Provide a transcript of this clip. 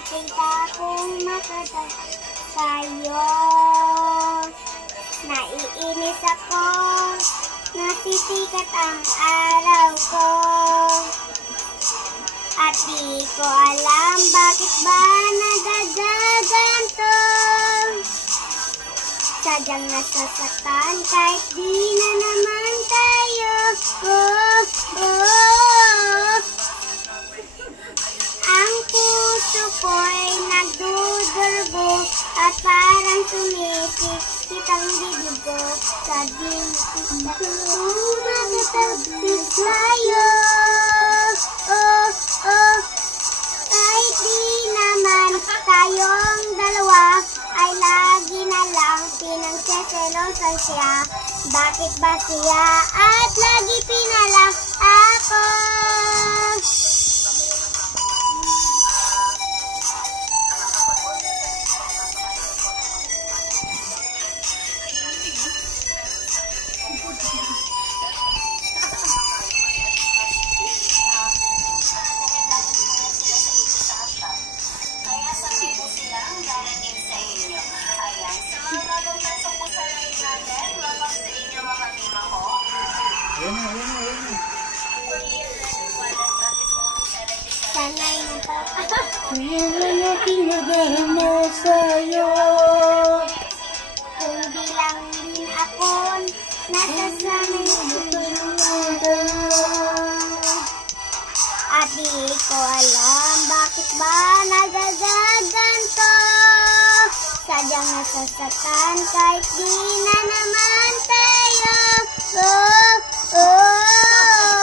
nakita kong makatag sa'yo. Naiinis ako, nasisikat ang araw ko. At di ko alam bakit ba nagagaganto. Sadyang nasasaktan kahit di na naman tayo. Oh, oh. Ang puso ko'y nagdudurbo at parang sumisikip ang bibig ko. Sadyang magtatagpis tayo. Oh, oh. Kahit di naman tayong dalawa ay lagi na lang pinagseselosan siya. Bakit ba siya at lagi pinalang ako? Sanay na pa. Yan lang ang pinagdarama sa'yo. Hindi lang din ako nasasanay at di ko alam bakit ba nagagaganto. Sadyang nasasaktan kahit di